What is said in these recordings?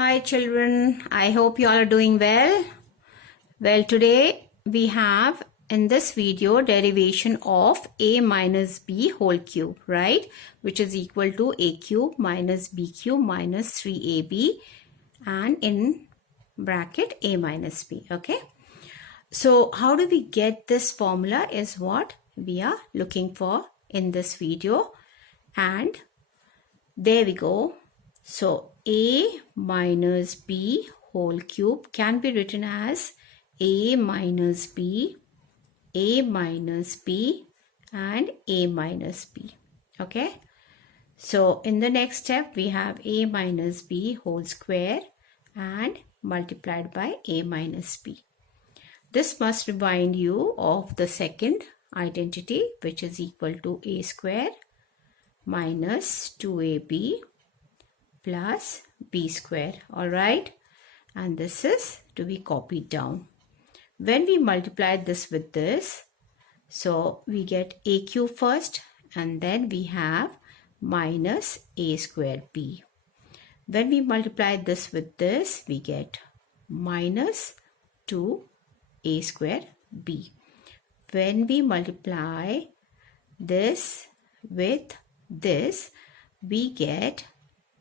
Hi children, I hope you all are doing well. Well, today we have in this video derivation of a minus b whole cube, right? Which is equal to a cube minus b cube minus 3ab and in bracket a minus b, okay? So how do we get this formula is what we are looking for in this video, and there we go. So a minus b whole cube can be written as a minus b, a minus b and a minus b, okay? So in the next step we have a minus b whole square and multiplied by a minus b. This must remind you of the second identity, which is equal to a square minus 2ab plus b square, alright? And this is to be copied down. When we multiply this with this, so we get a cube first and then we have minus a square b. When we multiply this with this, we get minus 2a square b. When we multiply this with this, we get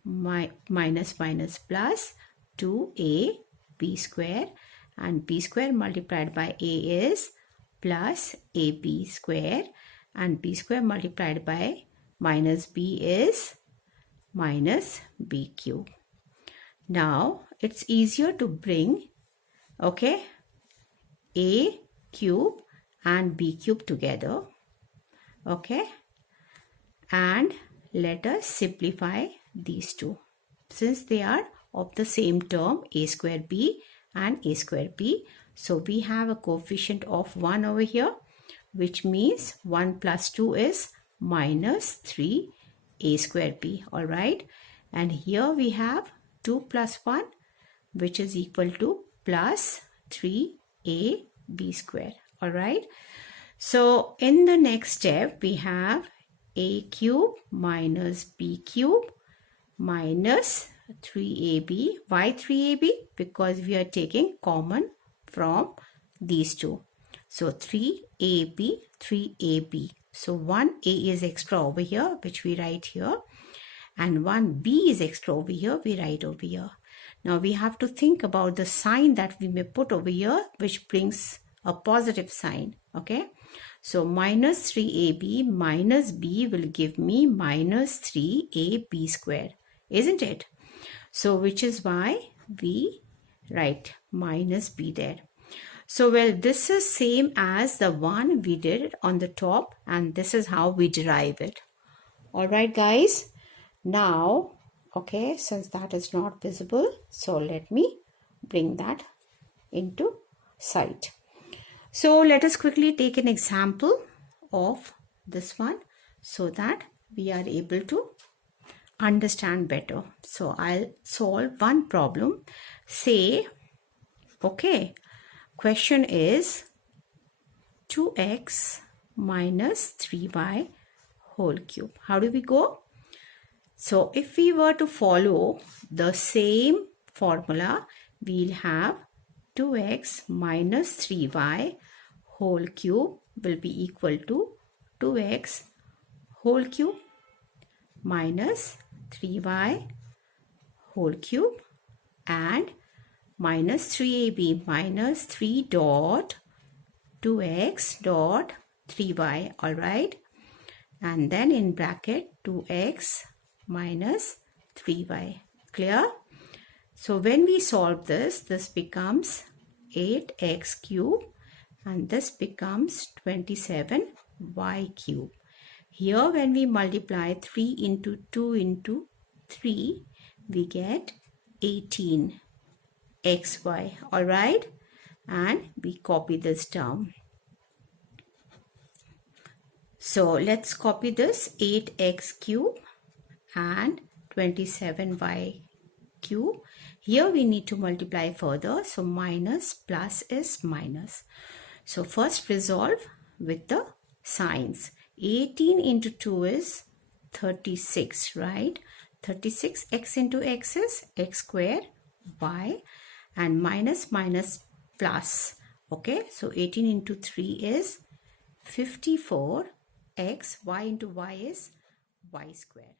minus plus 2a b square, and b square multiplied by a is plus ab square, and b square multiplied by minus b is minus b cube. Now it's easier to bring, okay, a cube and b cube together, okay, and let us simplify these two since they are of the same term, a square b and a square b. So we have a coefficient of 1 over here, which means 1 plus 2 is minus 3 a square b, all right? And here we have 2 plus 1, which is equal to plus 3 a b square, all right? So in the next step we have a cube minus b cube minus 3ab. Why 3ab? Because we are taking common from these two. So 3ab, 3ab. So 1a is extra over here, which we write here, and 1b is extra over here, we write over here. Now we have to think about the sign that we may put over here, which brings a positive sign, okay? So minus 3ab minus b will give me minus 3ab square, isn't it? So which is why we write minus b there. So well, this is same as the one we did on the top, and this is how we derive it. All right guys, now okay, since that is not visible, so let me bring that into sight. So let us quickly take an example of this one so that we are able to understand better. So I'll solve one problem. Say, okay, question is 2x minus 3y whole cube. How do we go? So if we were to follow the same formula, we'll have 2x minus 3y whole cube will be equal to 2x whole cube minus 3y whole cube and minus 3ab minus 3 dot 2x dot 3y, all right? And then in bracket 2x minus 3y. Clear? So when we solve this, this becomes 8x cube and this becomes 27y cube. Here when we multiply 3 into 2 into 3, we get 18xy, all right? And we copy this down. So let's copy this 8x cube and 27y cube. Here we need to multiply further, so minus plus is minus. So first resolve with the signs. 18 into 2 is 36, right? 36, x into x is x square y, and minus minus plus. Okay, so 18 into 3 is 54x, y into y is y square.